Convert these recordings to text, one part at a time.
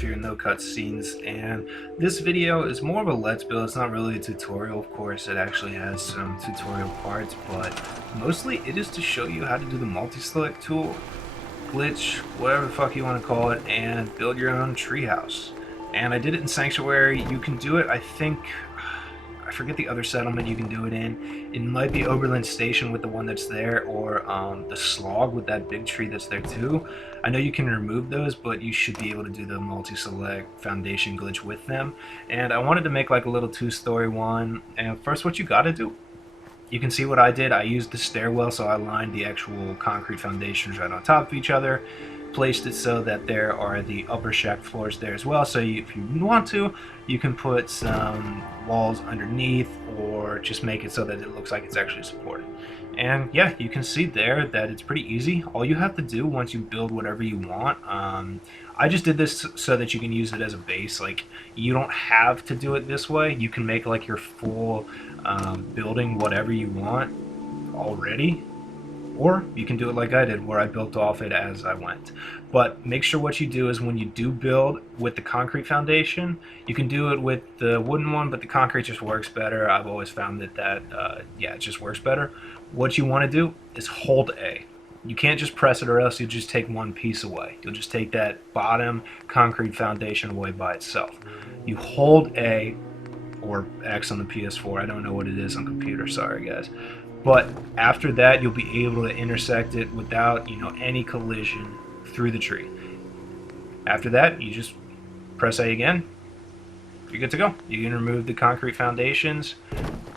stuff here, no cutscenes, and this video is more of a let's build. It's not really a tutorial, of course. It actually has some tutorial parts, but mostly it is to show you how to do the multi-select tool, glitch, whatever the fuck you want to call it, and build your own treehouse. And I did it in Sanctuary. You can do it, I think, I forget the other settlement you can do it in. It might be Oberlin Station with the one that's there, or the Slog with that big tree that's there too. I know you can remove those, but you should be able to do the multi-select foundation glitch with them. And I wanted to make like a little two-story one. And first, what you gotta do, you can see what I did. I used the stairwell, so I lined the actual concrete foundations right on top of each other, placed it so that there are the upper shack floors there as well. So if you want to, you can put some walls underneath, or just make it so that it looks like it's actually supported. And yeah, you can see there that it's pretty easy. All you have to do once you build whatever you want, I just did this so that you can use it as a base. Like, you don't have to do it this way. You can make like your full building whatever you want already, or you can do it like I did, where I built off it as I went. But make sure what you do is, when you do build with the concrete foundation, you can do it with the wooden one, but the concrete just works better. I've always found that yeah, it just works better. What you want to do is hold A. You can't just press it, or else you'll just take one piece away. You'll just take that bottom concrete foundation away by itself. You hold A, or X on the PS4. I don't know what it is on computer, sorry guys. But after that, you'll be able to intersect it without, any collision through the tree. After that, you just press A again. You're good to go. You can remove the concrete foundations,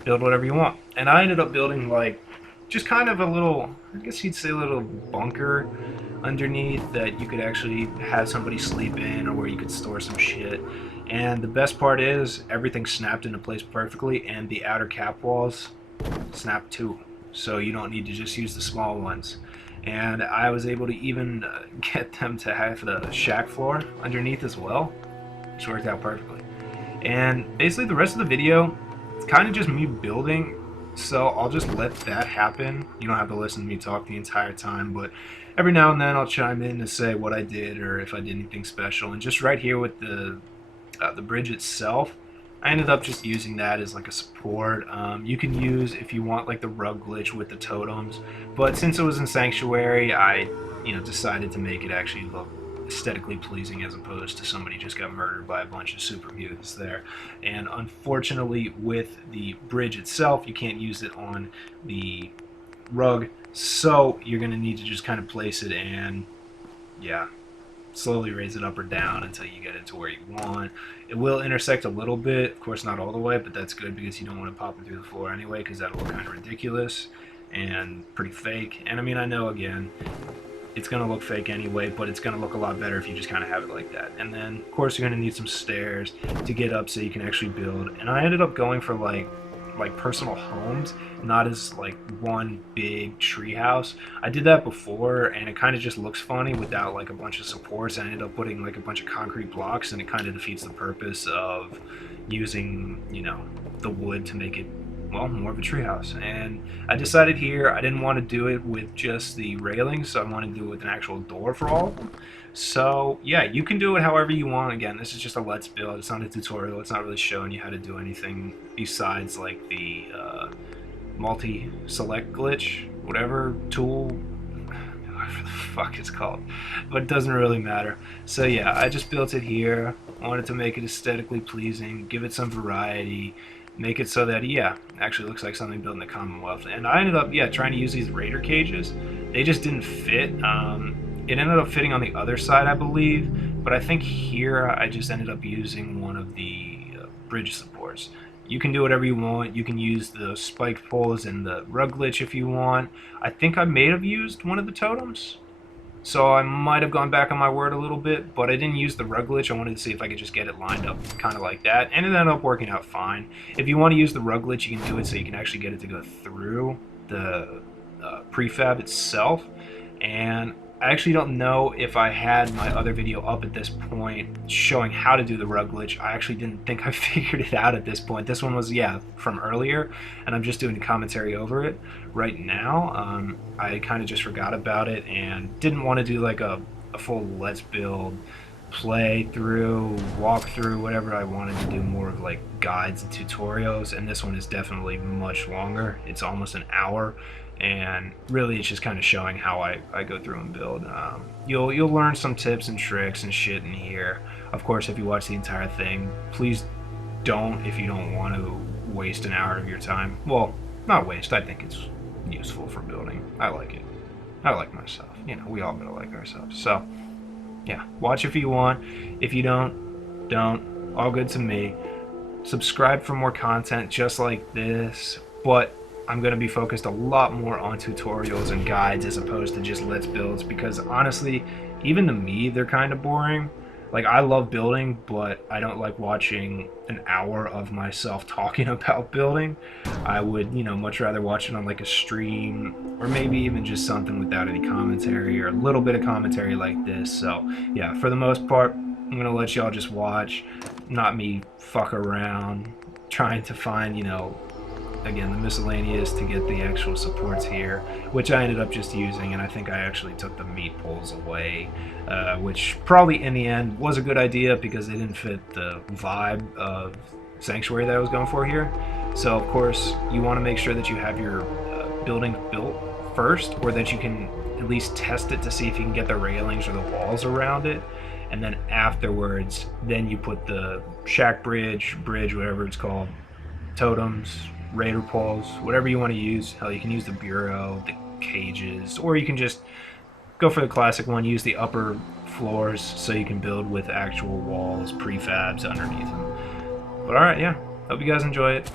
build whatever you want. And I ended up building like just kind of a little, I guess you'd say, a little bunker underneath that you could actually have somebody sleep in, or where you could store some shit. And the best part is everything snapped into place perfectly, and the outer cap walls snap too, so you don't need to just use the small ones. And I was able to even get them to have the shack floor underneath as well, which worked out perfectly. And basically the rest of the video, it's kind of just me building, so I'll just let that happen. You don't have to listen to me talk the entire time, but every now and then I'll chime in to say what I did, or if I did anything special. And just right here with the bridge itself, I ended up just using that as like a support. You can use, if you want, like the rug glitch with the totems, but since it was in Sanctuary, I decided to make it actually look aesthetically pleasing, as opposed to somebody just got murdered by a bunch of super mutants there. And unfortunately, with the bridge itself, you can't use it on the rug, so you're going to need to just kind of place it and, yeah, slowly raise it up or down until you get it to where you want. It will intersect a little bit, of course not all the way, but that's good, because you don't want to pop it through the floor anyway, because that'll look kind of ridiculous and pretty fake. And I mean, I know, again, it's going to look fake anyway, but it's going to look a lot better if you just kind of have it like that. And then, of course, you're going to need some stairs to get up so you can actually build. And I ended up going for like personal homes, not as like one big tree house. I did that before, and it kind of just looks funny without like a bunch of supports. I ended up putting like a bunch of concrete blocks, and it kind of defeats the purpose of using, the wood to make it, well, more of a treehouse. And I decided here I didn't want to do it with just the railings, so I wanted to do it with an actual door for all of them. So yeah, you can do it however you want. Again, this is just a let's build. It's not a tutorial. It's not really showing you how to do anything besides like the multi-select glitch, whatever tool, whatever the fuck it's called, but it doesn't really matter. So yeah, I just built it here. I wanted to make it aesthetically pleasing, give it some variety, make it so that, yeah, actually looks like something built in the Commonwealth. And I ended up, yeah, trying to use these raider cages. They just didn't fit. It ended up fitting on the other side, I believe, but I think here I just ended up using one of the bridge supports. You can do whatever you want. You can use the spike poles and the rug glitch if you want. I think I may have used one of the totems, so I might have gone back on my word a little bit, but I didn't use the rug glitch. I wanted to see if I could just get it lined up kind of like that, and it ended up working out fine. If you want to use the rug glitch, you can do it so you can actually get it to go through the prefab itself. And I actually don't know if I had my other video up at this point showing how to do the rug glitch. I actually didn't think I figured it out at this point. This one was, yeah, from earlier, and I'm just doing a commentary over it right now. I kind of just forgot about it and didn't want to do like a full let's build play through, walk through, whatever I wanted to do, more of like guides and tutorials. And this one is definitely much longer. It's almost an hour, and really it's just kind of showing how I go through and build. You'll learn some tips and tricks and shit in here. Of course, if you watch the entire thing, please don't, if you don't want to waste an hour of your time. Well, not waste. I think it's useful for building. I like it. I like myself. You know, we all gotta like ourselves. So yeah, watch if you want. If you don't. All good to me. Subscribe for more content just like this, but I'm going to be focused a lot more on tutorials and guides as opposed to just let's builds, because honestly, even to me, they're kind of boring. Like, I love building, but I don't like watching an hour of myself talking about building. I would, much rather watch it on like a stream, or maybe even just something without any commentary, or a little bit of commentary like this. So yeah, for the most part, I'm going to let y'all just watch, not me fuck around trying to find, again, the miscellaneous to get the actual supports here, which I ended up just using, and I think I actually took the meat poles away, which probably in the end was a good idea because they didn't fit the vibe of Sanctuary that I was going for here. So of course you want to make sure that you have your building built first, or that you can at least test it to see if you can get the railings or the walls around it, and then afterwards then you put the shack bridge, whatever it's called, totems, raider poles, whatever you want to use. Hell, you can use the bureau, the cages, or you can just go for the classic one, use the upper floors so you can build with actual walls, prefabs underneath them. But alright, yeah, hope you guys enjoy it.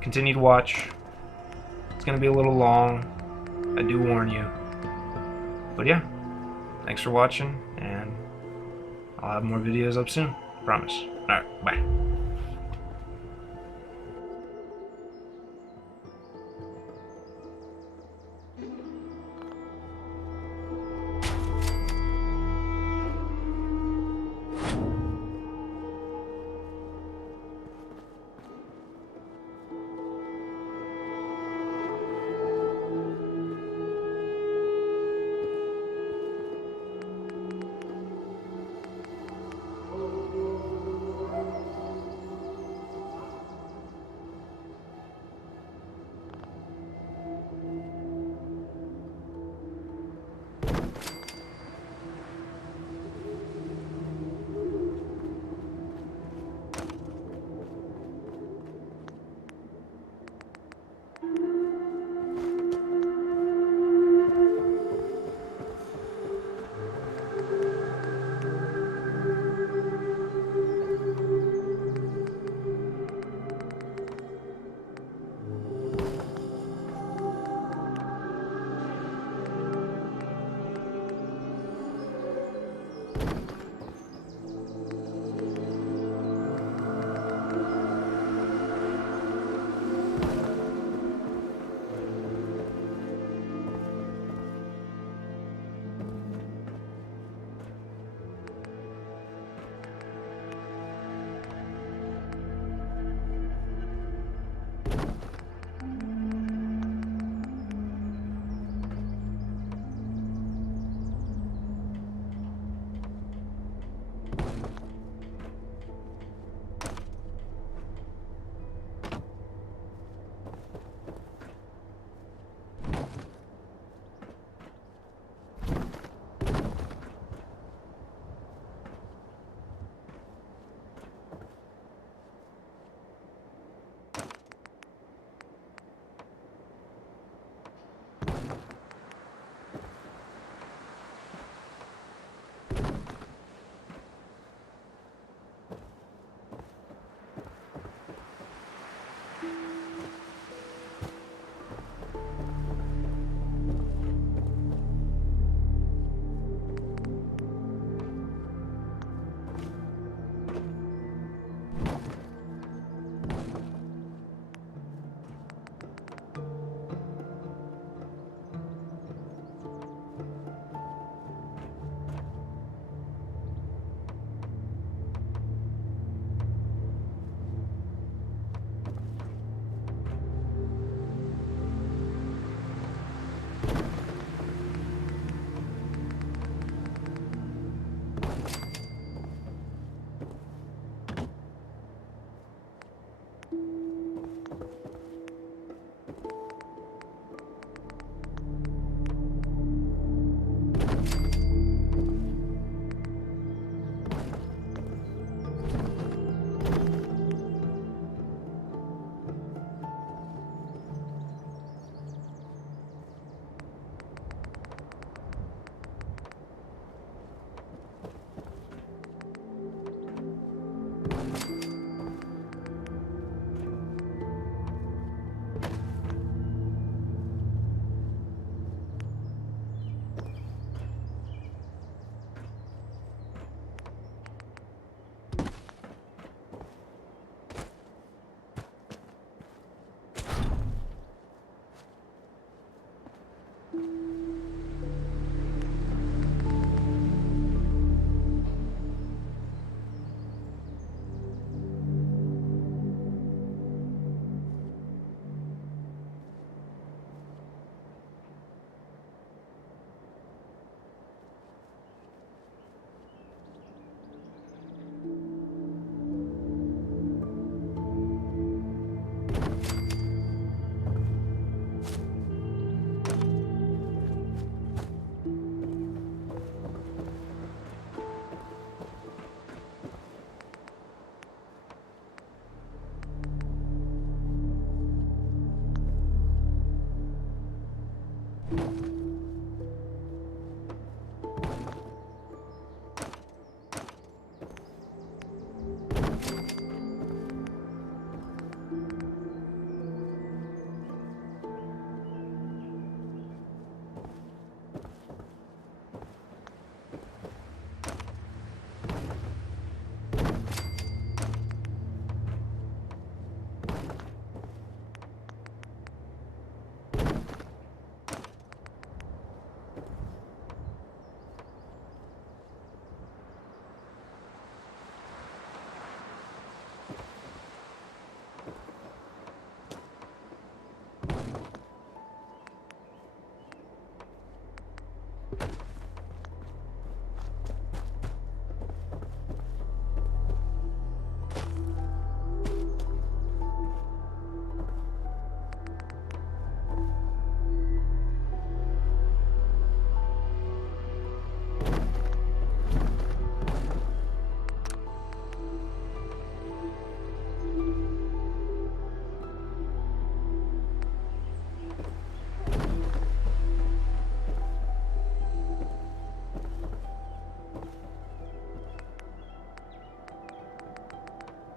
Continue to watch. It's going to be a little long, I do warn you. But yeah, thanks for watching, and I'll have more videos up soon, promise. Alright, bye.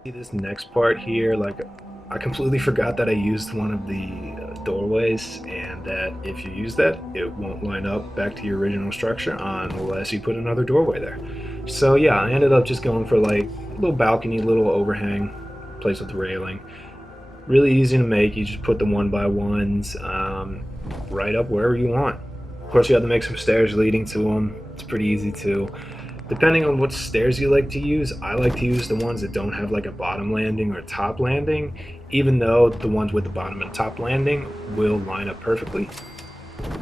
See this next part here, like I completely forgot that I used one of the doorways, and that if you use that, it won't line up back to your original structure unless you put another doorway there. So yeah, I ended up just going for like a little balcony, little overhang place with the railing. Really easy to make. You just put the 1x1s right up wherever you want. Of course, you have to make some stairs leading to them. It's pretty easy too. Depending on what stairs you like to use, I like to use the ones that don't have like a bottom landing or top landing, even though the ones with the bottom and top landing will line up perfectly.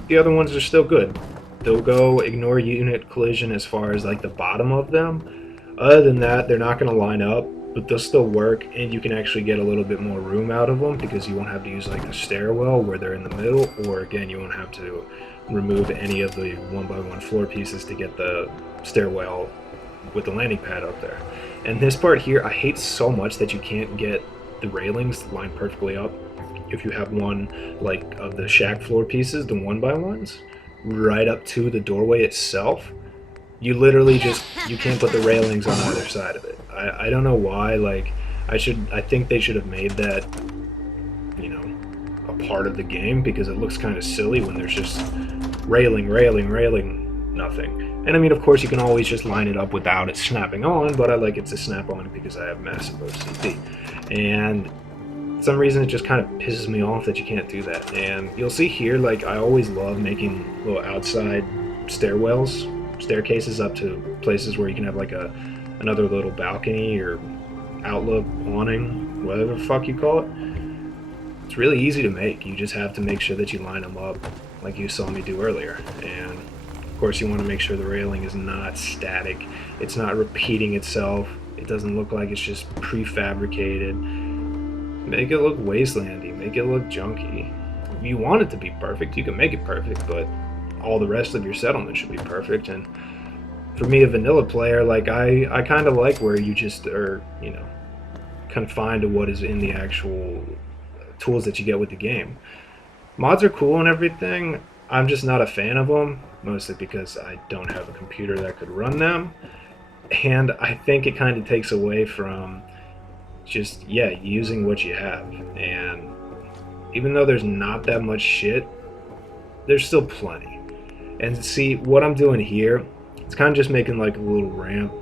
The other ones are still good. They'll go ignore unit collision as far as like the bottom of them. Other than that, they're not going to line up, but they'll still work, and you can actually get a little bit more room out of them because you won't have to use like the stairwell where they're in the middle, or again, you won't have to remove any of the 1x1 floor pieces to get the stairwell with the landing pad up there. And this part here, I hate so much that you can't get the railings lined perfectly up. If you have one like of the shack floor pieces, the 1x1s, right up to the doorway itself, you literally just, you can't put the railings on either side of it. I don't know why. Like I think they should have made that, you know, a part of the game, because it looks kind of silly when there's just railing, nothing. And I mean, of course, you can always just line it up without it snapping on, but I like it to snap on because I have massive OCD. And for some reason, it just kind of pisses me off that you can't do that. And you'll see here, like, I always love making little outside staircases up to places where you can have like another little balcony or outlook, awning, whatever the fuck you call it. It's really easy to make. You just have to make sure that you line them up like you saw me do earlier. And of course, you want to make sure the railing is not static. It's not repeating itself. It doesn't look like it's just prefabricated. Make it look wastelandy. Make it look junky. If you want it to be perfect, you can make it perfect, but all the rest of your settlement should be perfect. And for me, a vanilla player, like I kind of like where you just are, you know, confined to what is in the actual tools that you get with the game. Mods are cool and everything. I'm just not a fan of them, mostly because I don't have a computer that could run them, and I think it kind of takes away from just, yeah, using what you have. And even though there's not that much shit, there's still plenty. And see, what I'm doing here, it's kind of just making like a little ramp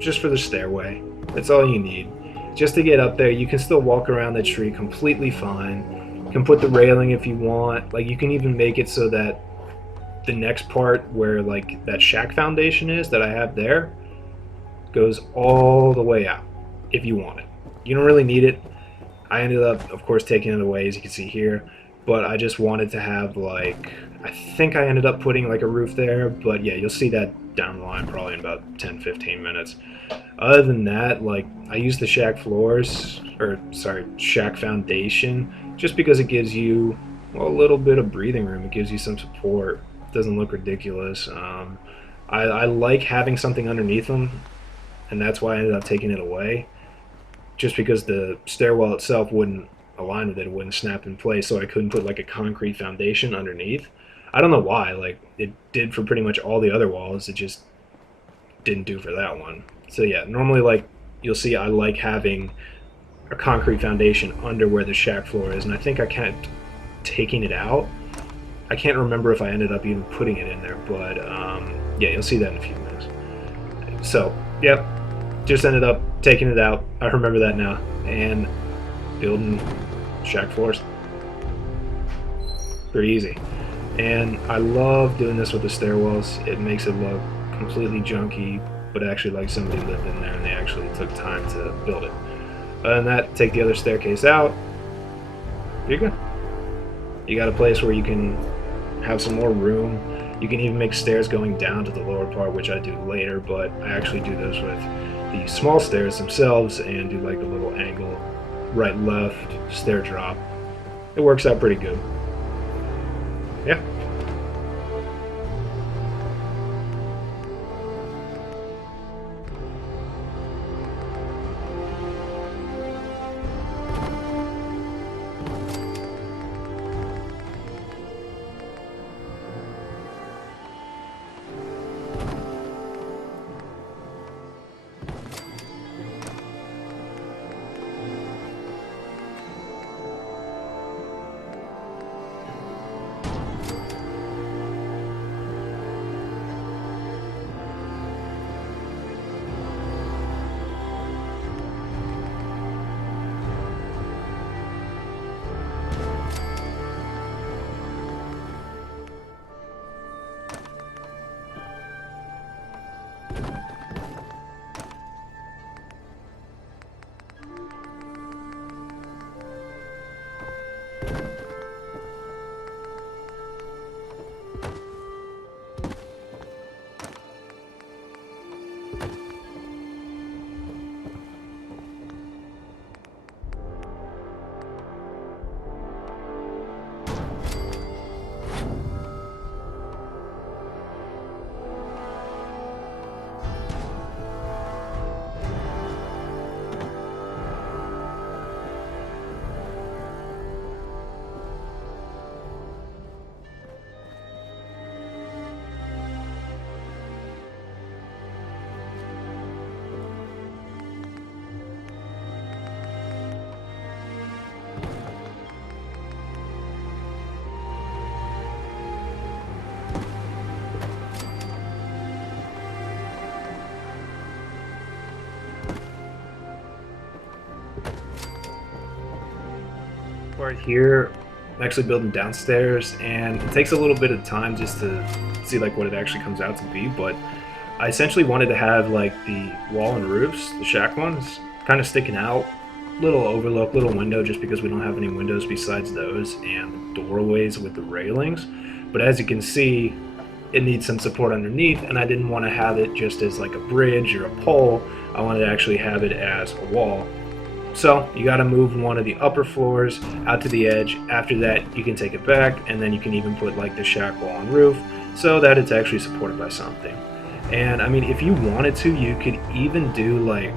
just for the stairway. That's all you need. Just to get up there, you can still walk around the tree completely fine. You can put the railing if you want. Like, you can even make it so that the next part where like that shack foundation is that I have there goes all the way out if you want it. You don't really need it. I ended up, of course, taking it away, as you can see here, but I just wanted to have, like, I think I ended up putting like a roof there, but yeah, you'll see that down the line probably in about 10-15 minutes. Other than that, like, I use the shack floors, or sorry, shack foundation, just because it gives you, well, a little bit of breathing room. It gives you some support. It doesn't look ridiculous. I like having something underneath them, and that's why I ended up taking it away, just because the stairwell itself wouldn't align with it. It wouldn't snap in place, so I couldn't put like a concrete foundation underneath. I don't know why. Like, it did for pretty much all the other walls. It just didn't do for that one. So yeah, normally, like, you'll see I like having a concrete foundation under where the shack floor is, and I think I kept taking it out. I can't remember if I ended up even putting it in there, but yeah, you'll see that in a few minutes. So yep, just ended up taking it out. I remember that now, and building shack floors. Pretty easy. And I love doing this with the stairwells. It makes it look completely junky, but actually like somebody lived in there and they actually took time to build it. Other than that, take the other staircase out. You're good. You got a place where you can have some more room. You can even make stairs going down to the lower part, which I do later, but I actually do those with the small stairs themselves and do like a little angle right left stair drop. It works out pretty good. Yeah. Right here, I'm actually building downstairs, and it takes a little bit of time just to see like what it actually comes out to be, but I essentially wanted to have like the wall and roofs, the shack ones, kind of sticking out, little overlook, little window, just because we don't have any windows besides those, and the doorways with the railings. But as you can see, it needs some support underneath, and I didn't want to have it just as like a bridge or a pole. I wanted to actually have it as a wall. So you got to move one of the upper floors out to the edge. After that, you can take it back, and then you can even put like the shack wall and roof so that it's actually supported by something. And I mean, if you wanted to, you could even do like,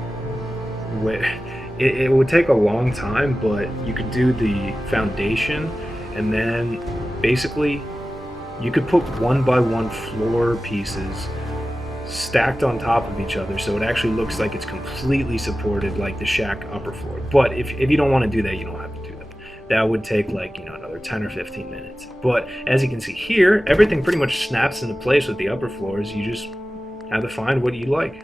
it would take a long time, but you could do the foundation, and then basically you could put one by one floor pieces stacked on top of each other, so it actually looks like it's completely supported like the shack upper floor. But if you don't want to do that, you don't have to do that. That would take like, you know, another 10 or 15 minutes. But as you can see here, everything pretty much snaps into place with the upper floors. You just have to find what you like.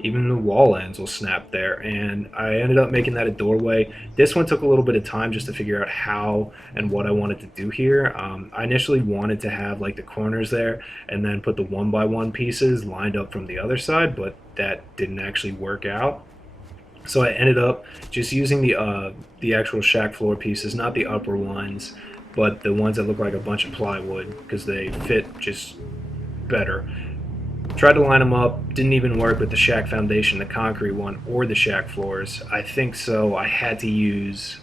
Even the wall ends will snap there, and I ended up making that a doorway. This one took a little bit of time just to figure out how and what I wanted to do here. I initially wanted to have like the corners there and then put the one by one pieces lined up from the other side, but that didn't actually work out. So I ended up just using the actual shack floor pieces, not the upper ones, but the ones that look like a bunch of plywood, because they fit just better. Tried to line them up, didn't even work with the shack foundation, the concrete one, or the shack floors. I think so. I had to use,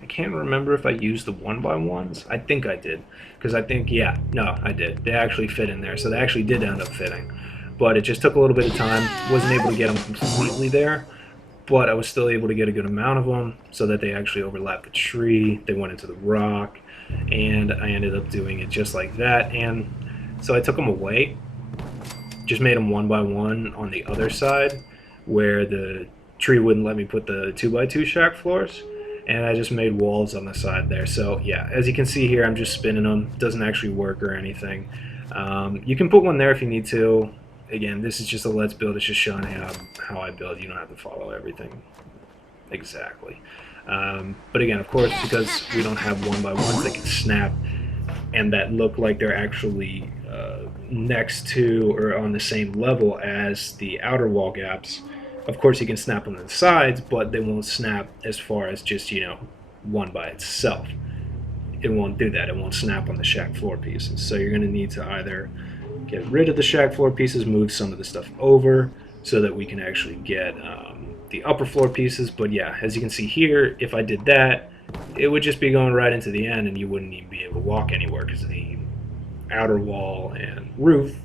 I can't remember if I used the one by ones. I think I did, because I think, yeah, no, I did. They actually fit in there, so they actually did end up fitting. But it just took a little bit of time. Wasn't able to get them completely there, but I was still able to get a good amount of them so that they actually overlapped the tree. They went into the rock, and I ended up doing it just like that. And so I took them away, just made them one by one on the other side where the tree wouldn't let me put the 2x2 shack floors, and I just made walls on the side there. So yeah, as you can see here, I'm just spinning them. It doesn't actually work or anything. You can put one there if you need to. Again, this is just a let's build. It's just showing how I build. You don't have to follow everything exactly. But again, of course, because we don't have one by ones that can snap and that look like they're actually next to or on the same level as the outer wall gaps, of course you can snap them to the sides, but they won't snap as far as just, you know, one by itself. it won't do that. It won't snap on the shack floor pieces. So you're going to need to either get rid of the shack floor pieces, move some of the stuff over so that we can actually get the upper floor pieces. But yeah, as you can see here, if I did that, it would just be going right into the end and you wouldn't even be able to walk anywhere because the outer wall and roof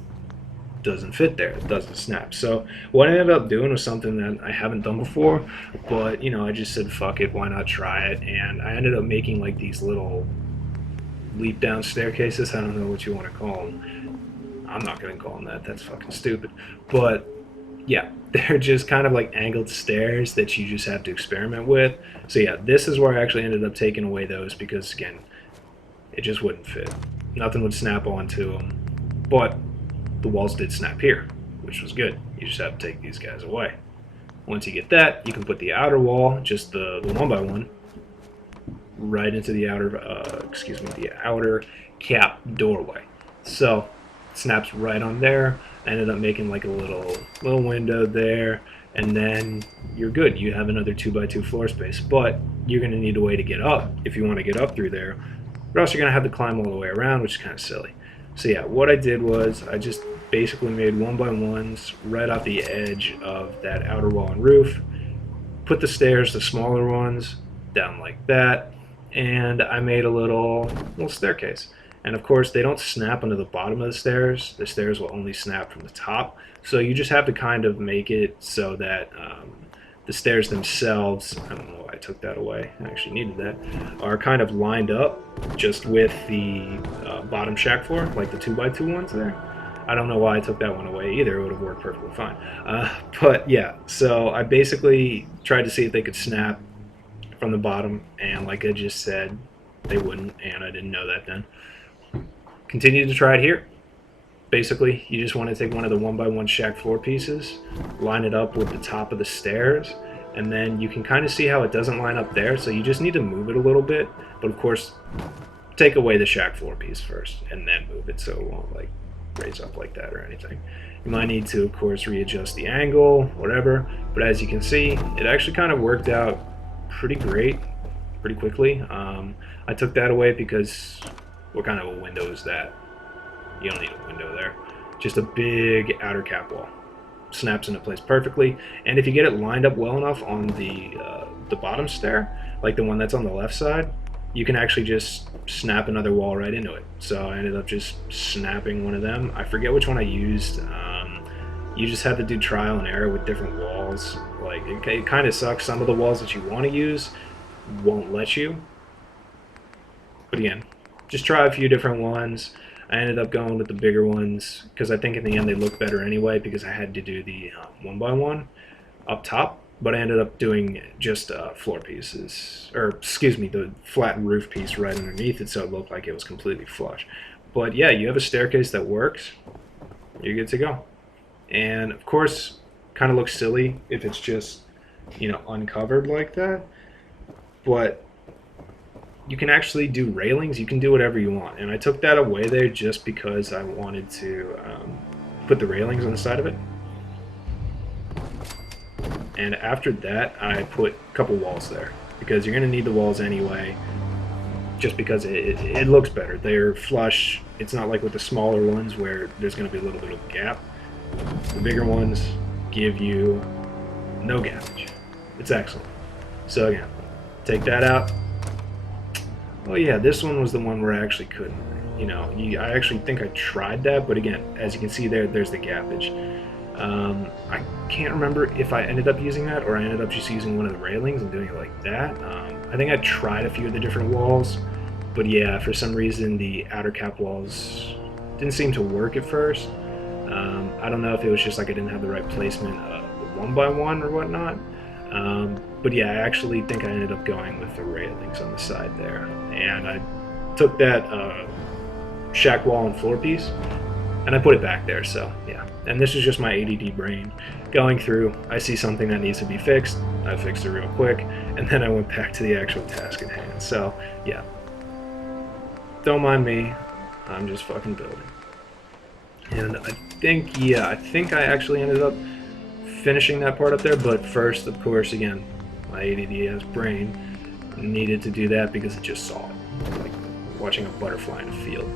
doesn't fit there. It doesn't snap. So what I ended up doing was something that I haven't done before, but you know, I just said fuck it, why not try it? And I ended up making like these little leap down staircases. I don't know what you want to call them. I'm not going to call them that. That's fucking stupid. But yeah, they're just kind of like angled stairs that you just have to experiment with. So yeah, this is where I actually ended up taking away those because again, it just wouldn't fit. Nothing would snap onto them. But the walls did snap here, which was good. You just have to take these guys away. Once you get that, you can put the outer wall, just the one by one, right into the outer, the outer cap doorway. So it snaps right on there. I ended up making like a little window there, and then you're good. You have another 2x2 floor space, but you're going to need a way to get up if you want to get up through there, or else you're going to have to climb all the way around, which is kind of silly. So yeah, what I did was I just basically made 1x1s right off the edge of that outer wall and roof, put the stairs, the smaller ones, down like that, and I made a little staircase. And of course, they don't snap onto the bottom of the stairs. The stairs will only snap from the top. So you just have to kind of make it so that the stairs themselves, I don't know why I took that away, I actually needed that, are kind of lined up just with the bottom shack floor, like the 2x2 ones there. I don't know why I took that one away either. It would have worked perfectly fine. But yeah, so I basically tried to see if they could snap from the bottom, and like I just said, they wouldn't, and I didn't know that then. Continue to try it here. Basically, you just want to take one of the 1x1 shack floor pieces, line it up with the top of the stairs, and then you can kind of see how it doesn't line up there, so you just need to move it a little bit. But of course, take away the shack floor piece first, and then move it so it won't like raise up like that or anything. You might need to, of course, readjust the angle, whatever, but as you can see, it actually kind of worked out pretty great, pretty quickly. I took that away because what kind of a window is that? You don't need a window there. Just a big outer cap wall. Snaps into place perfectly, and if you get it lined up well enough on the bottom stair, like the one that's on the left side, you can actually just snap another wall right into it. So I ended up just snapping one of them. I forget which one I used. You just have to do trial and error with different walls. Like it kind of sucks. Some of the walls that you want to use won't let you. But again, just try a few different ones. I ended up going with the bigger ones because I think in the end they look better anyway, because I had to do the 1x1 up top, but I ended up doing just floor pieces, or excuse me, the flat roof piece right underneath it, so it looked like it was completely flush. But yeah, you have a staircase that works, you're good to go. And of course, kind of looks silly if it's just, you know, uncovered like that, but you can actually do railings. You can do whatever you want, and I took that away there just because I wanted to put the railings on the side of it. And after that, I put a couple walls there because you're going to need the walls anyway, just because it looks better. They're flush. It's not like with the smaller ones where there's going to be a little bit of a gap. The bigger ones give you no gappage. It's excellent. So again, take that out. Oh yeah, this one was the one where I actually couldn't. You know, I actually think I tried that, but again, as you can see there's the gappage. I can't remember if I ended up using that or I ended up just using one of the railings and doing it like that. I think I tried a few of the different walls, but yeah, for some reason the outer cap walls didn't seem to work at first. I don't know if it was just like I didn't have the right placement of the 1x1 or whatnot. But yeah, I actually think I ended up going with the railings on the side there. And I took that shack wall and floor piece and I put it back there, so yeah. And this is just my ADD brain going through. I see something that needs to be fixed, I fixed it real quick, and then I went back to the actual task at hand. So yeah, don't mind me, I'm just fucking building. And I think I actually ended up finishing that part up there, but first, of course, again, my ADD-ass brain needed to do that because it just saw it. Like, watching a butterfly in a field.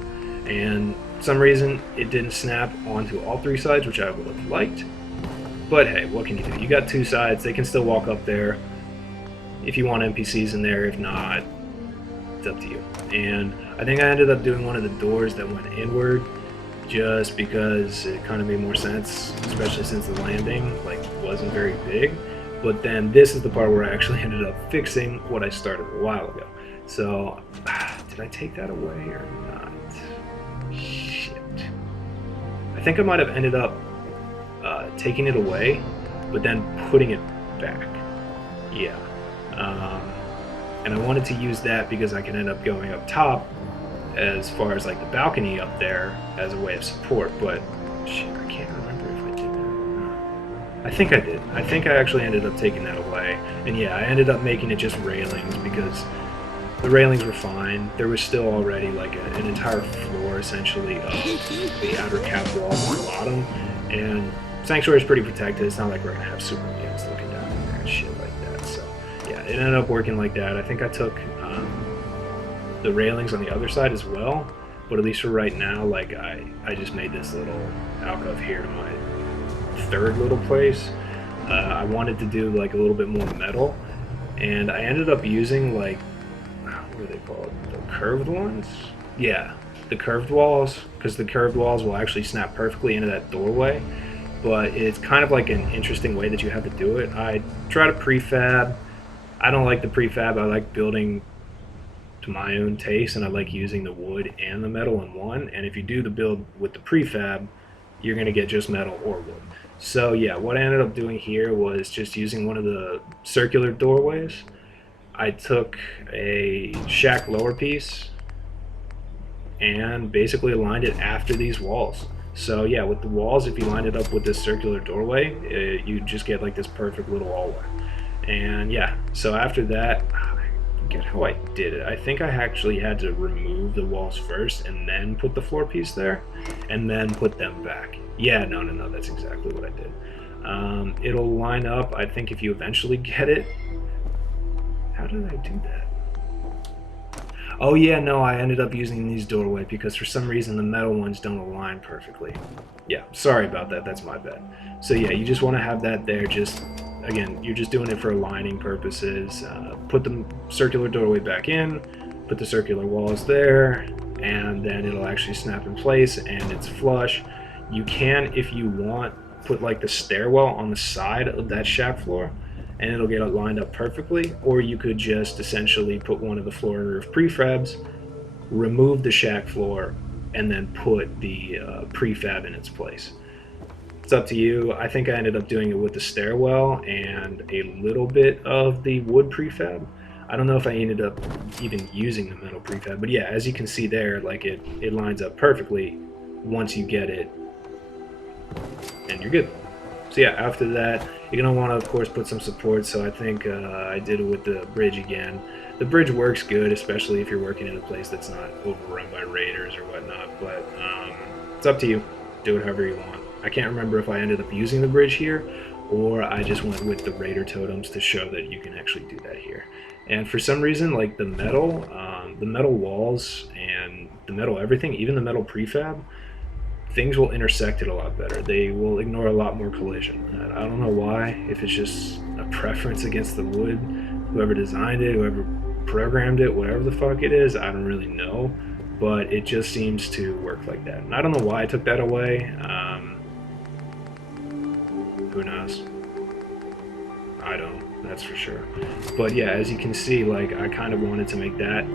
And for some reason, it didn't snap onto all 3 sides, which I would have liked. But hey, what can you do? You got 2 sides, they can still walk up there if you want NPCs in there. If not, it's up to you. And I think I ended up doing one of the doors that went inward just because it kind of made more sense, especially since the landing like wasn't very big. But then this is the part where I actually ended up fixing what I started a while ago. So did I take that away or not? Shit. I think I might have ended up taking it away, but then putting it back. Yeah. And I wanted to use that because I can end up going up top as far as like the balcony up there as a way of support, but shit, I can't remember if I did that or not. I think I did. I think I actually ended up taking that away. And yeah, I ended up making it just railings because the railings were fine. There was still already like an entire floor essentially of the outer cap wall on the bottom, and Sanctuary is pretty protected. It's not like we're gonna have super mutants looking down in there and shit like that. So yeah, it ended up working like that. I think I took the railings on the other side as well, but at least for right now, like I just made this little alcove here to my 3rd little place. I wanted to do like a little bit more metal, and I ended up using like, what are they called? The curved ones? Yeah, the curved walls, because the curved walls will actually snap perfectly into that doorway, but it's kind of like an interesting way that you have to do it. I try to prefab. I don't like the prefab. I like building to my own taste, and I like using the wood and the metal in one. And if you do the build with the prefab, you're going to get just metal or wood. So yeah, what I ended up doing here was just using one of the circular doorways. I took a shack lower piece and basically aligned it after these walls. So yeah, with the walls, if you lined it up with this circular doorway, you just get like this perfect little hallway. And yeah, so after that, I forget how I did it. I think I actually had to remove the walls first and then put the floor piece there and then put them back. Yeah, no, that's exactly what I did. It'll line up, I think, if you eventually get it. How did I do that? Oh yeah, no, I ended up using these doorway because for some reason the metal ones don't align perfectly. Yeah, sorry about that, that's my bad. So yeah, you just want to have that there, just, again, you're just doing it for aligning purposes. Put the circular doorway back in, put the circular walls there, and then it'll actually snap in place and it's flush. You can, if you want, put like the stairwell on the side of that shack floor, and it'll get it lined up perfectly, or you could just essentially put one of the floor and roof prefabs, remove the shack floor, and then put the prefab in its place. It's up to you. I think I ended up doing it with the stairwell and a little bit of the wood prefab. I don't know if I ended up even using the metal prefab, but yeah, as you can see there, like it lines up perfectly once you get it, and you're good. So yeah, after that, you're going to want to, of course, put some support. So I think I did it with the bridge again. The bridge works good, especially if you're working in a place that's not overrun by raiders or whatnot. But it's up to you. Do it however you want. I can't remember if I ended up using the bridge here or I just went with the raider totems to show that you can actually do that here. And for some reason, like the metal walls and the metal everything, even the metal prefab, things will intersect it a lot better. They will ignore a lot more collision. I don't know why, if it's just a preference against the wood. Whoever designed it, whoever programmed it, whatever the fuck it is, I don't really know. But it just seems to work like that. And I don't know why I took that away. Who knows? I don't, that's for sure. But yeah, as you can see, like I kind of wanted to make that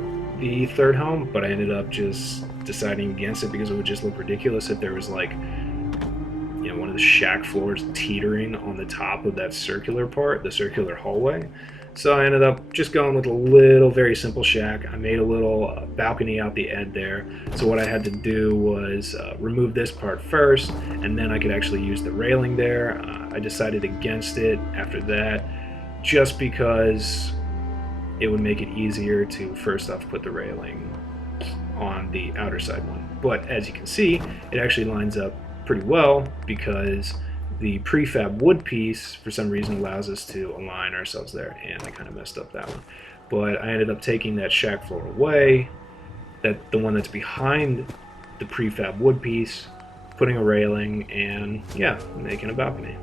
the 3rd home, but I ended up just deciding against it because it would just look ridiculous if there was like, you know, one of the shack floors teetering on the top of that circular part, the circular hallway. So I ended up just going with a little, very simple shack. I made a little balcony out the end there. So what I had to do was remove this part first, and then I could actually use the railing there. I decided against it after that, just because it would make it easier to first off put the railing on the outer side one. But as you can see, it actually lines up pretty well because the prefab wood piece for some reason allows us to align ourselves there, and I kind of messed up that one. But I ended up taking that shack floor away, the one that's behind the prefab wood piece, putting a railing, and yeah, making a balcony.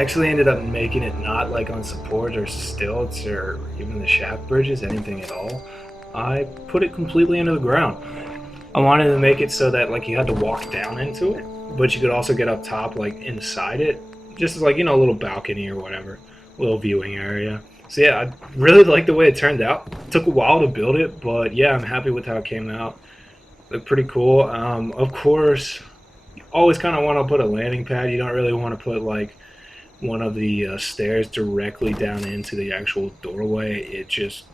actually ended up making it not like on supports or stilts or even the shaft bridges, anything at all. I put it completely into the ground. I wanted to make it so that like you had to walk down into it, but you could also get up top like inside it, just as like, you know, a little balcony or whatever, little viewing area. So yeah, I really like the way it turned out. It took a while to build it, but yeah, I'm happy with how it came out. Looked pretty cool. Of course, you always kind of want to put a landing pad. You don't really want to put like one of the stairs directly down into the actual doorway. It just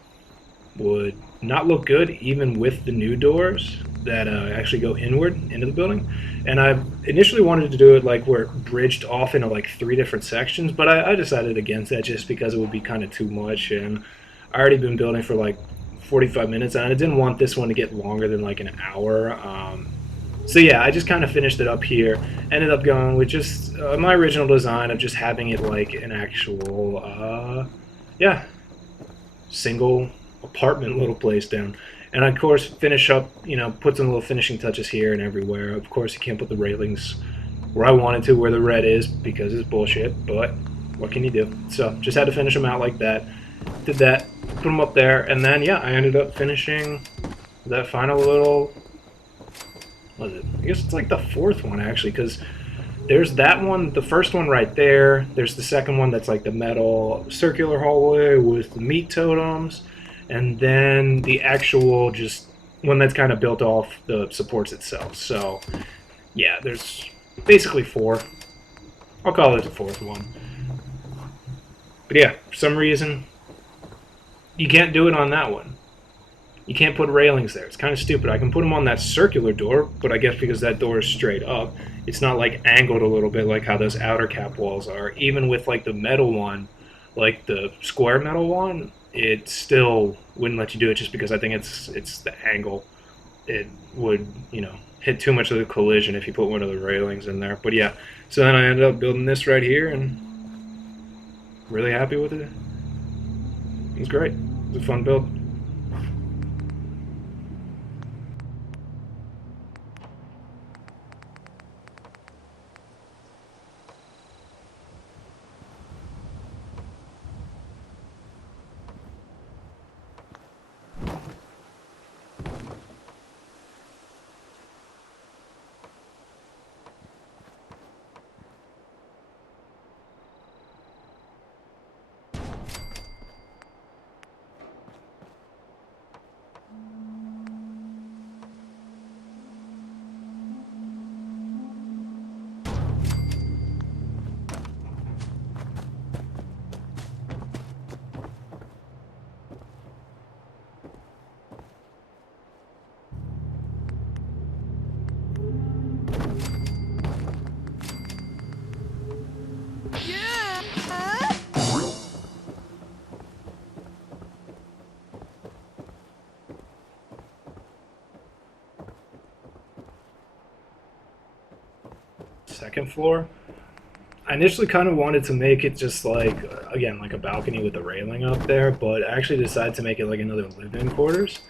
would not look good even with the new doors that actually go inward into the building. And I initially wanted to do it like where it bridged off into like 3 different sections, but I decided against that just because it would be kind of too much. And I already been building for like 45 minutes and I didn't want this one to get longer than like an hour. So yeah, I just kind of finished it up here. Ended up going with just my original design of just having it like an actual, yeah, single apartment little place down. And of course, finish up, you know, put some little finishing touches here and everywhere. Of course, you can't put the railings where I wanted to, where the red is, because it's bullshit, but what can you do? So just had to finish them out like that. Did that, put them up there, and then yeah, I ended up finishing that final little, what is it? I guess it's like the 4th one actually, because there's that one, the first one right there. There's the second one that's like the metal circular hallway with the meat totems. And then the actual just one that's kind of built off the supports itself. So yeah, there's basically 4. I'll call it the 4th one. But yeah, for some reason, you can't do it on that one. You can't put railings there. It's kind of stupid. I can put them on that circular door, but I guess because that door is straight up, it's not like angled a little bit like how those outer cap walls are. Even with like the metal one, like the square metal one, it still wouldn't let you do it just because I think it's the angle. It would, you know, hit too much of the collision if you put one of the railings in there. But yeah, so then I ended up building this right here and really happy with it. It was great. It was a fun build. Second floor. I initially kind of wanted to make it just like, again, like a balcony with a railing up there, but I actually decided to make it like another live-in quarters.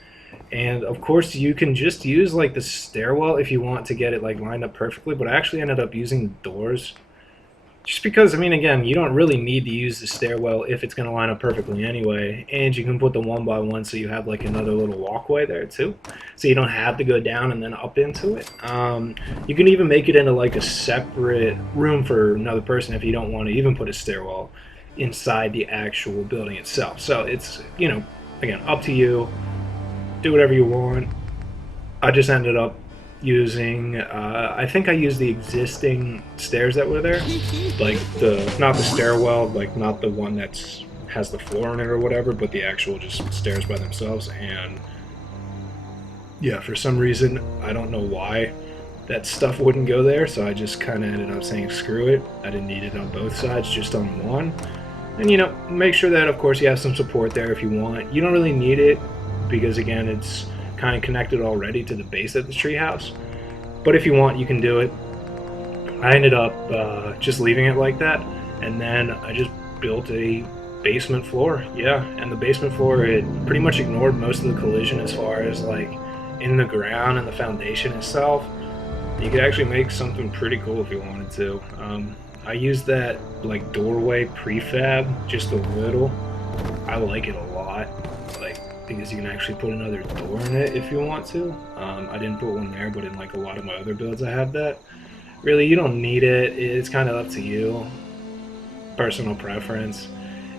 And of course you can just use like the stairwell if you want to get it like lined up perfectly, but I actually ended up using doors. Just because, I mean, again, you don't really need to use the stairwell if it's going to line up perfectly anyway. And you can put the 1x1 so you have like another little walkway there too. So you don't have to go down and then up into it. You can even make it into like a separate room for another person if you don't want to even put a stairwell inside the actual building itself. So it's, you know, again, up to you. Do whatever you want. I just ended up using I think I used the existing stairs that were there, like not the stairwell, like not the one that's has the floor in it or whatever, but the actual just stairs by themselves. And yeah, for some reason I don't know why that stuff wouldn't go there, so I just kind of ended up saying screw it. I didn't need it on both sides, just on one. And you know, make sure that of course you have some support there if you want. You don't really need it because again it's kind of connected already to the base of the treehouse, but if you want you can do it. I ended up just leaving it like that, and then I just built a basement floor. Yeah, and the basement floor, it pretty much ignored most of the collision as far as like in the ground and the foundation itself. You could actually make something pretty cool if you wanted to. I use that like doorway prefab just a little. I like it a lot, like because you can actually put another door in it if you want to. I didn't put one there, but in like a lot of my other builds, I have that. Really, you don't need it. It's kind of up to you, personal preference.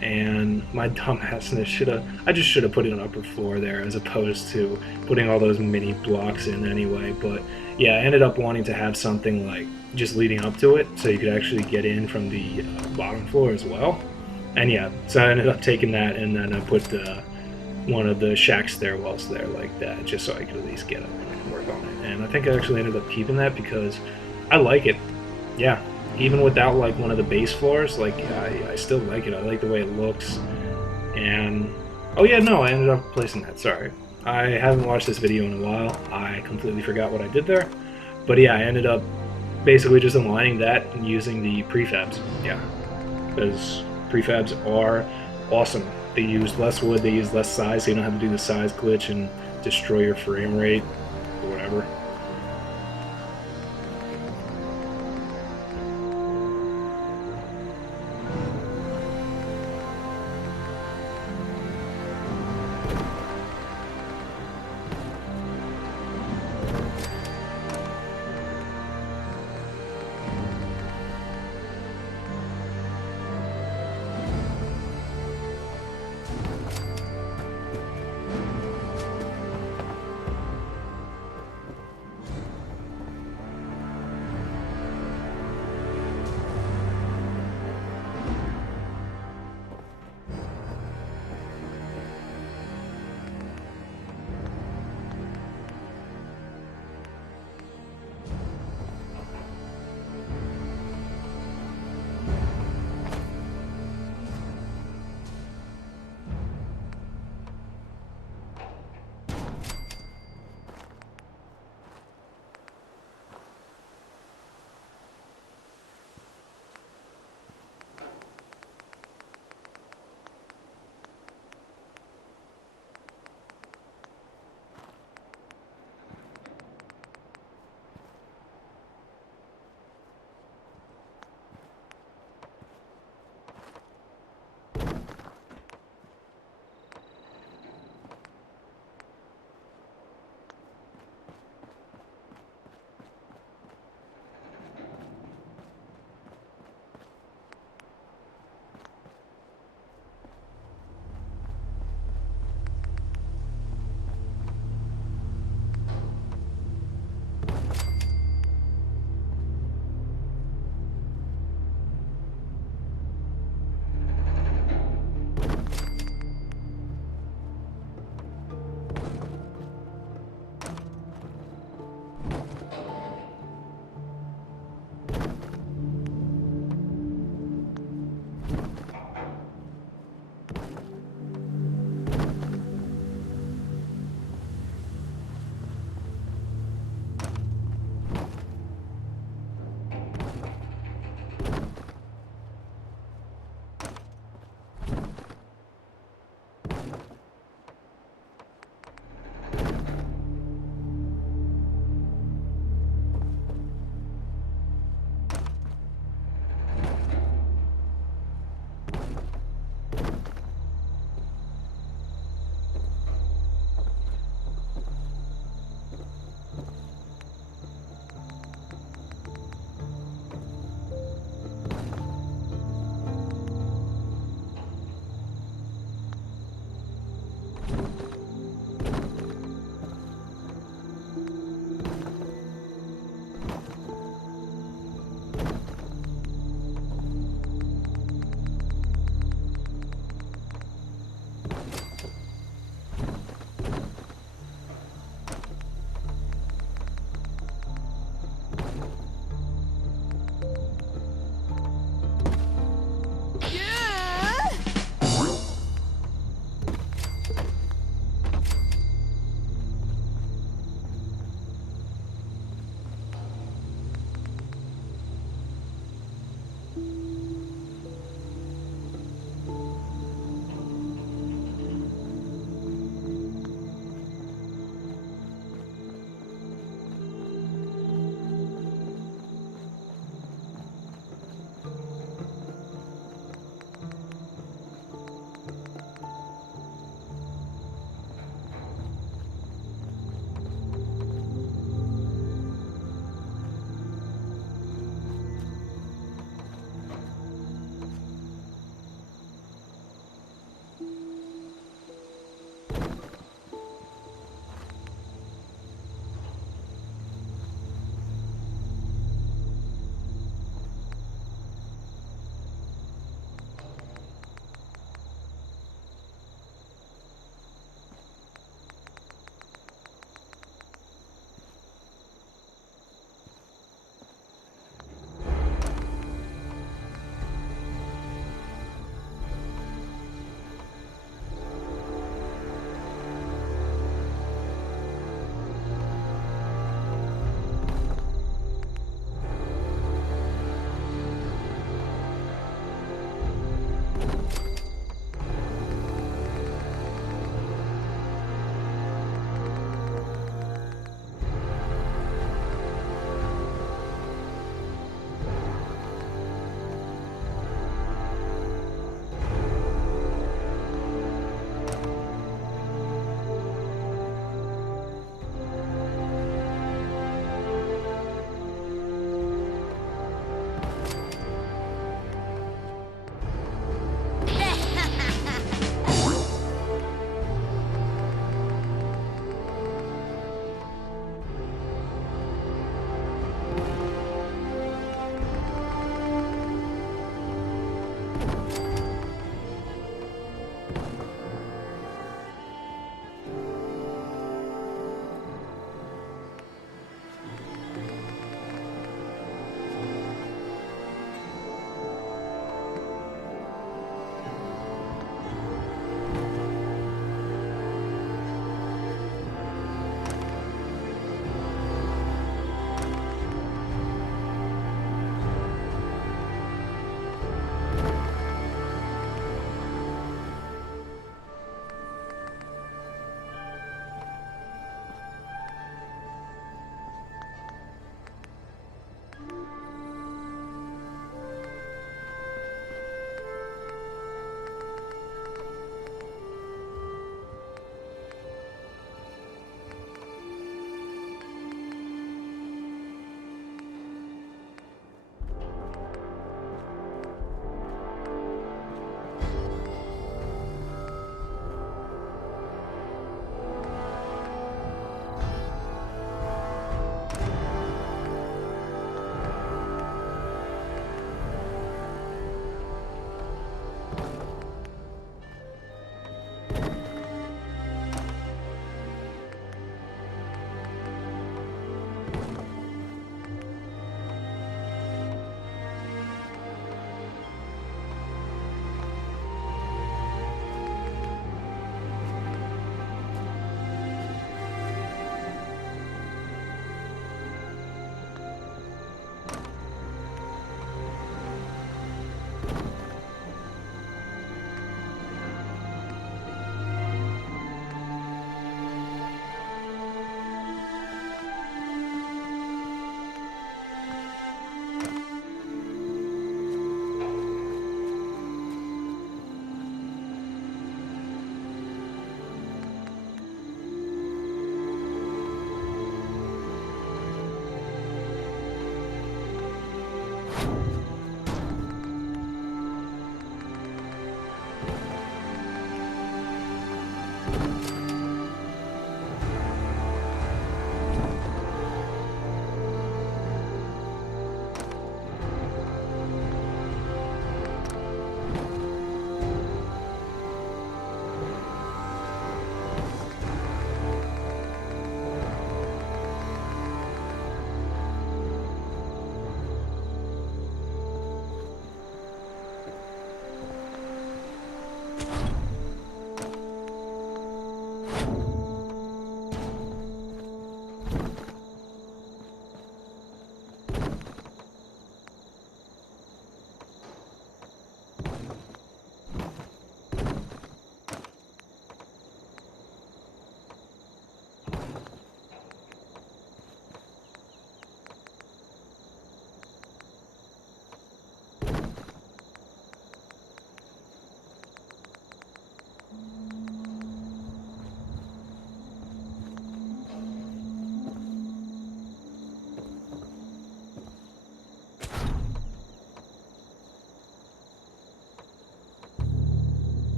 And my dumbassness I just should have put it on upper floor there as opposed to putting all those mini blocks in anyway. But yeah, I ended up wanting to have something like just leading up to it so you could actually get in from the bottom floor as well. And yeah, so I ended up taking that and then I put one of the shack stairwells there like that just so I could at least get up and work on it. And I think I actually ended up keeping that because I like it. Yeah, even without like one of the base floors, like I still like it. I like the way it looks. And oh yeah, no, I ended up placing that. Sorry, I haven't watched this video in a while. I completely forgot what I did there. But yeah, I ended up basically just aligning that and using the prefabs. Yeah, because prefabs are awesome. They use less wood, they use less size, so you don't have to do the size glitch and destroy your frame rate or whatever.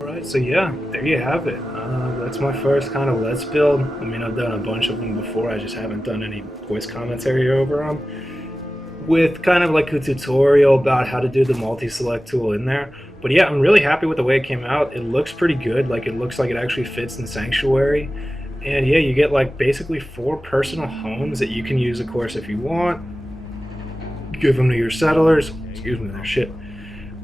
Alright, so yeah, there you have it. that's my first kind of Let's Build. I mean, I've done a bunch of them before, I just haven't done any voice commentary over them, with kind of like a tutorial about how to do the multi-select tool in there. But yeah, I'm really happy with the way it came out. It looks pretty good. Like, it looks like it actually fits in Sanctuary. And yeah, you get like basically 4 personal homes that you can use, of course, if you want. Give them to your settlers. Excuse me, that shit.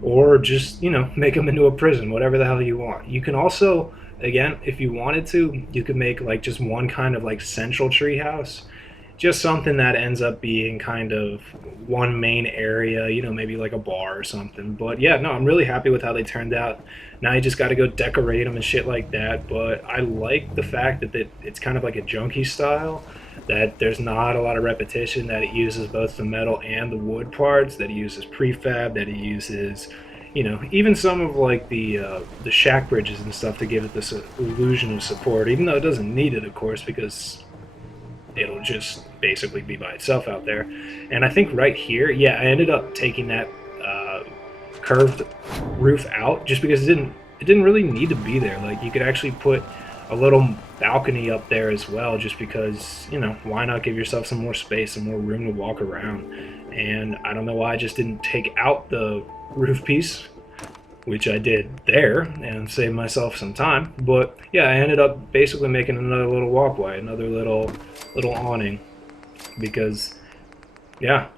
Or just, you know, make them into a prison, whatever the hell you want. You can also, again, if you wanted to, you could make like just one kind of like central treehouse, just something that ends up being kind of one main area, you know, maybe like a bar or something. But yeah, no, I'm really happy with how they turned out. Now you just got to go decorate them and shit like that. But I like the fact that it's kind of like a junky style, that there's not a lot of repetition, that it uses both the metal and the wood parts, that it uses prefab, that it uses, you know, even some of like the shack bridges and stuff to give it this illusion of support, even though it doesn't need it, of course, because it'll just basically be by itself out there. And I think right here, yeah, I ended up taking that curved roof out just because it didn't really need to be there. Like, you could actually put a little balcony up there as well, just because, you know, why not give yourself some more space, some more room to walk around. And I don't know why I just didn't take out the roof piece, which I did there, and save myself some time. But yeah, I ended up basically making another little walkway, another little awning, because yeah,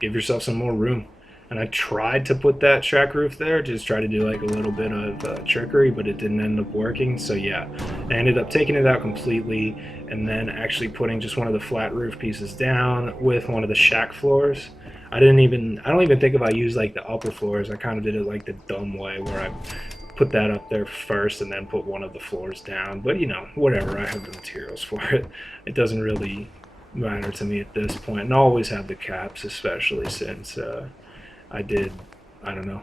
give yourself some more room. And I tried to put that shack roof there, just try to do like a little bit of trickery, but it didn't end up working. So yeah, I ended up taking it out completely, and then actually putting just one of the flat roof pieces down with one of the shack floors. I don't even think if I used like the upper floors. I kind of did it like the dumb way, where I put that up there first and then put one of the floors down. But you know, whatever, I have the materials for it. It doesn't really matter to me at this point. And I always have the caps, especially since I did, I don't know,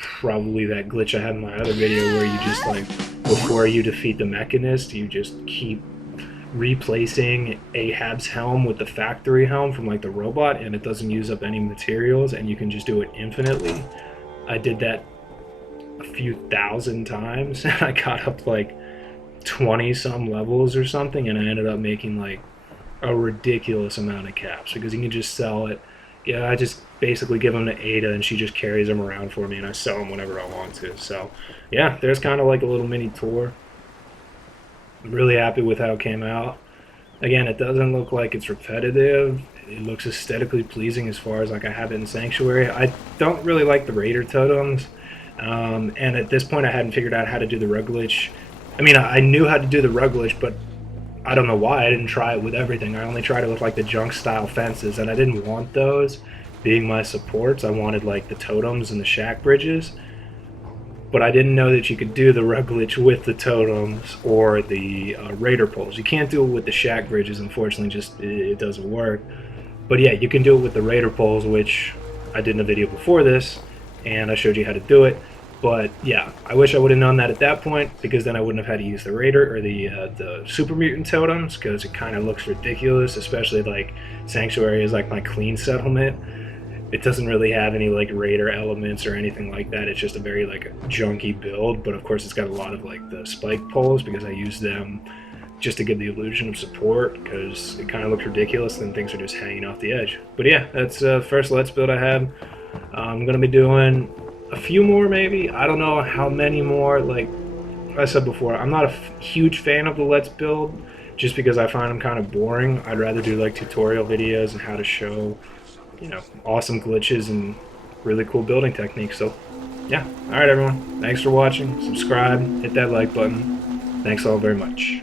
probably that glitch I had in my other video where you just like, before you defeat the Mechanist, you just keep replacing Ahab's helm with the factory helm from like the robot, and it doesn't use up any materials, and you can just do it infinitely. I did that a few thousand times, and I got up like 20 some levels or something, and I ended up making like a ridiculous amount of caps because you can just sell it. Yeah, I just basically give them to Ada, and she just carries them around for me, and I sell them whenever I want to. So yeah, there's kind of like a little mini tour. I'm really happy with how it came out. Again, it doesn't look like it's repetitive. It looks aesthetically pleasing as far as like I have it in Sanctuary. I don't really like the Raider totems, and at this point I hadn't figured out how to do the rug glitch. I mean, I knew how to do the rug glitch, but I don't know why I didn't try it with everything. I only tried it with like the junk style fences, and I didn't want those being my supports. I wanted like the totems and the shack bridges, but I didn't know that you could do the rug glitch with the totems or the raider poles. You can't do it with the shack bridges, unfortunately. Just it doesn't work. But yeah, you can do it with the raider poles, which I did in a video before this, and I showed you how to do it. But yeah, I wish I would have known that at that point, because then I wouldn't have had to use the Raider or the Super Mutant totems, because it kind of looks ridiculous, especially like Sanctuary is like my clean settlement. It doesn't really have any like Raider elements or anything like that. It's just a very like junky build, but of course it's got a lot of like the spike poles, because I use them just to give the illusion of support, because it kind of looks ridiculous and things are just hanging off the edge. But yeah, that's the first Let's Build I had. I'm going to be doing a few more maybe. I don't know how many more. Like I said before, I'm not a huge fan of the Let's Build, just because I find them kind of boring. I'd rather do like tutorial videos and how to show, you know, awesome glitches and really cool building techniques. So yeah, alright everyone, thanks for watching. Subscribe, hit that like button. Thanks all very much.